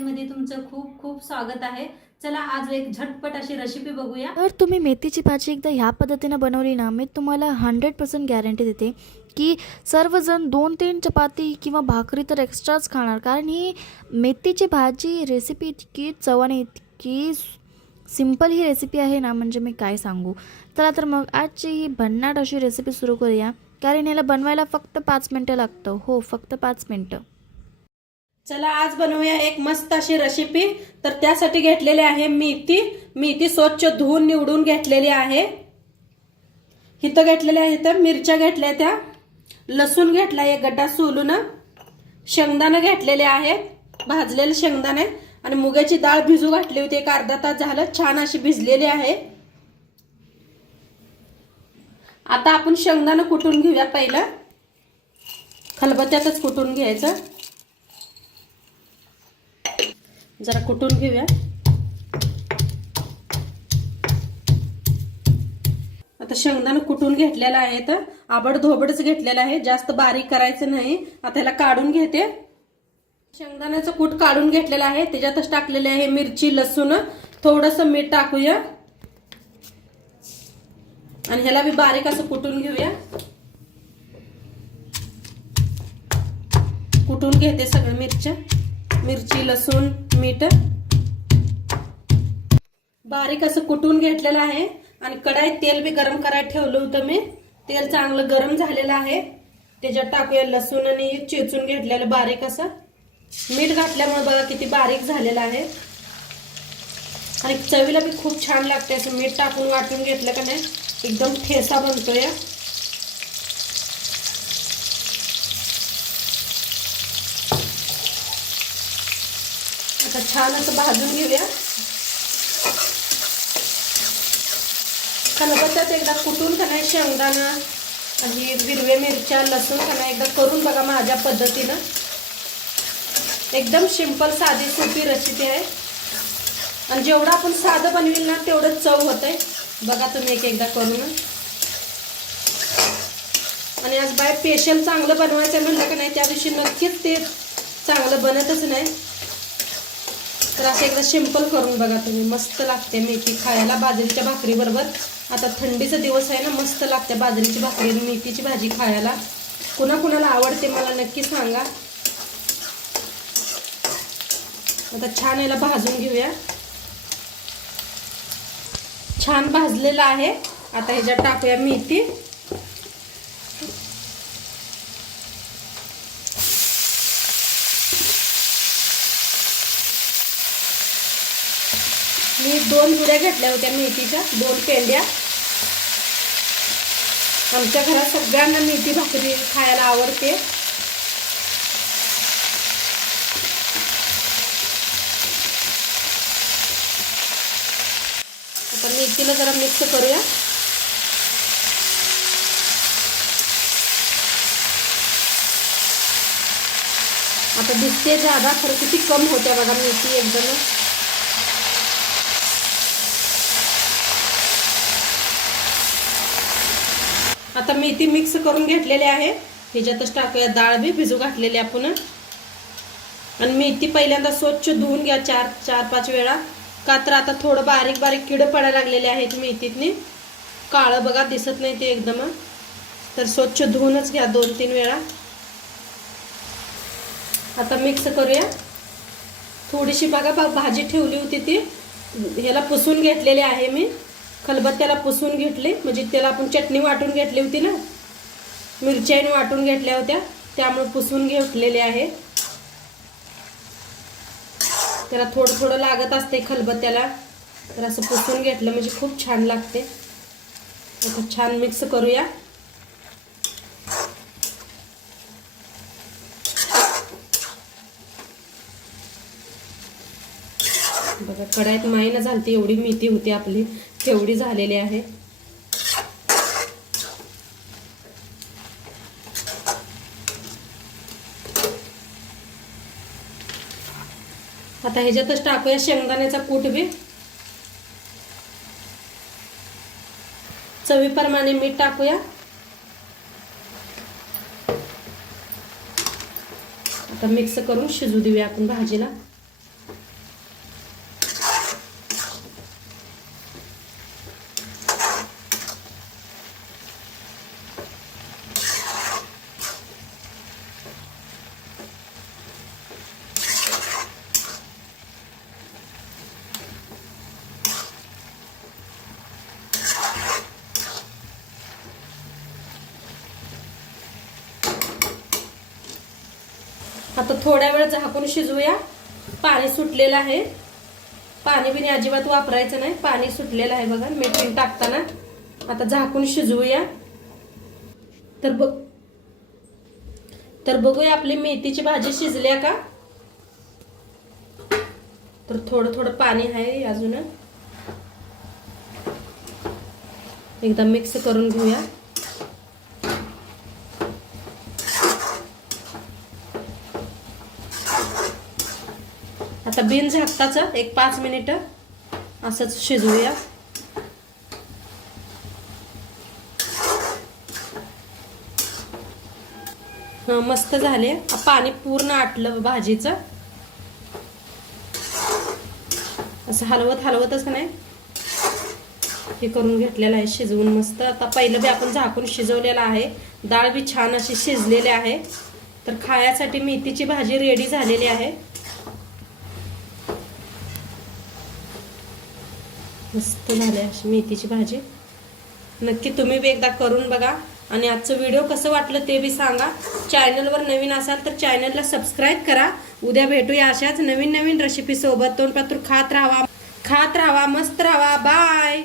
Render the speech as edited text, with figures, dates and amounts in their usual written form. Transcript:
मध्ये तुमचं खूप खूप स्वागत आहे। चला आज एक झटपट अशी रेसिपी बघूया। तर तुम्ही मेथीची भाजी एकदा ह्या पद्धतीने बनवली ना, मी तुम्हाला 100% गॅरंटी देते की सर्वजण 2-3 चपाती किंवा भाकरी तर एक्स्ट्राच खाणार, कारण ही मेथीची भाजी रेसिपी इतकी चवाने इतकी सिंपल ही रेसिपी आहे ना, म्हणजे मी काय सांगू। चला तर मग आजची ही भन्नाट अशी रेसिपी सुरू करूया, कारण याला बनवायला फक्त 5 मिनटं लागतं। हो, फक्त 5 मिनटं। चला आज बनवूया एक मस्त अशी रेसिपी। तर त्यासाठी घेतलेले आहे मेथी स्वच्छ धुवून निवडून घेतलेली आहे। इथं घेतलेल्या आहेत मिरच्या घेतल्या, त्या लसूण घेतला एक गड्डा सोलून, शेंगदाणे घेतलेले आहेत भाजलेले शेंगदाणे, आणि मुगाची डाळ भिजू घातली होती, एक अर्धा तास झालं, छान अशी भिजलेली आहे। आता आपण शेंगदाणे कुटून घेऊया। पहिलं खलबत्त्यातच कुटून घ्यायचं, जरा कुटून घेऊया। आता शेंगदाणे कुटून घेतलेला आहे, तर आबडधोबडच घेतलेला आहे, जास्त बारीक करायचं नाही। आता ह्याला काढून घेते। शेंगदाण्याचं कूट काढून घेतलेला आहे, त्याच्यातच टाकलेले आहे मिरची लसूण, थोडंसं मीठ टाकूया, आणि ह्याला बी बारीक असं कुटून घेऊया। कुटून घेते सगळं मिरची लसूण मीठ बारीक असं कुटून घेतलेलं आहे। आणि कढाईत तेल बी गरम करायला ठेवलं होतं मी, तेल चांगलं गरम झालेलं आहे, त्याच्यात टाकूया लसूण आणि चेचून घेतलेलं बारीक असं, मीठ घातल्यामुळे बघा किती बारीक झालेलं आहे, आणि चवीला बी खूप छान लागते। असं मीठ टाकून वाटून घेतलं का नाही, एकदम ठेसा बनतोय। आता छान असं भाजून घेऊया। खलबत्त्यात एकदा कुटून का नाही शेंगदाणा आणि हिरव्या मिरच्या लसूण का नाही एकदा करून बघा माझ्या पद्धतीनं। एकदम सिंपल साधी सोपी रेसिपी आहे, आणि जेवढं आपण साधं बनविल ना तेवढं चव होतंय। बघा तुम्ही एकदा करून। आणि आज बाय स्पेशल चांगलं बनवायचं म्हणलं का नाही, त्या दिवशी नक्कीच ते चांगलं बनतच नाही। तर असं एकदा सिंपल करून बघा तुम्ही, मस्त लागते मेथी खायला बाजरीच्या भाकरी बरोबर। आता थंडीचा दिवस आहे ना, मस्त लागते बाजरीची भाकरी मेथीची भाजी खायला। कुणाकुणाला आवडते मला नक्की सांगा। आता छान याला भाजून घेऊया। छान भाजलेला आहे, आता ह्याच्यात टाकूया मेथी, मी 2 जुड्या घेतल्या होत्या मेथीच्या, 2 पेंड्या। आमच्या घरात सगळ्यांना मेथी भाकरी खायला आवडते। आता मेथीला जरा मिक्स करूया। आता दिसते ज्यादा, खरं किती कम होत्या बघा मेथी एकदम। आता मेथी मिक्स करून घेतलेली आहे, ह्याच्यातच टाकूया डाळ बी भिजू घातलेली आपण। आणि मेथी पहिल्यांदा स्वच्छ धुवून घ्या 4-5 वेळा, का तर आता थोडं बारीक बारीक किड पडायला लागलेले आहेत मेथीतनी, काळं बघा दिसत नाही ते एकदम, तर स्वच्छ धुवूनच घ्या 2-3 वेळा। आता मिक्स करूया। थोडीशी बघा भाजी ठेवली होती ती ह्याला पुसून घेतलेली आहे मी, खलबत्त्याला पुसून घेतले, म्हणजे त्याला आपण चटणी वाटून घेतली होती ना, मिरच्याने वाटून घेतल्या होत्या, त्यामुळे पुसून घेतलेले आहे। त्याला थोडं थोडं लागत असते खलबत्त्याला, तर असं पुसून घेतलं म्हणजे खूप छान लागते। आता छान मिक्स करूया। बघा कढाईत माई न झालती एवढी मेथी होती आपली, तेवढी झालेली आहे। आता ह्याच्यातच टाकूया शेंगदाण्याचा कूट बी, चवीप्रमाणे मीठ टाकूया। आता मिक्स करून शिजू देऊया आपण भाजीला। आता थोड्या वेळ झाकून शिजवूया. पाणी सुटलेलं आहे. पाणी बिनी अजिबात वापरायचं नाही. पाणी सुटलेलं आहे बघा मीठ टाकताना. आता झाकून शिजवूया. तर बघूया आपली मेथीची भाजी शिजल्या का. तर थोडं थोडं पाणी आहे अजून. एकदा मिक्स करून घेऊया. आता बिन झाकताच एक 5 मिनिट असंच शिजवूया. मस्त झाले. पाणी पूर्ण आटलं भाजीचं. असं हलवतच नाही हे करून घेतलेलं आहे शिजवून मस्त. आता पहिलं बी आपण झाकून शिजवलेलं आहे. डाळ बी छान अशी शिजलेली आहे. तर खाण्यासाठी मेथीची भाजी रेडी झालेली आहे. मस्त झाली अशी मेथीची भाजी. नक्की तुम्ही बी एकदा करून बघा. आणि आजचं व्हिडिओ कसं वाटलं ते बी सांगा. चॅनलवर नवीन असाल तर चॅनलला सबस्क्राईब करा. उद्या भेटूया अशाच नवीन रेसिपी सोबत. तोंडपातूर खात राहावा, मस्त राहावा. बाय.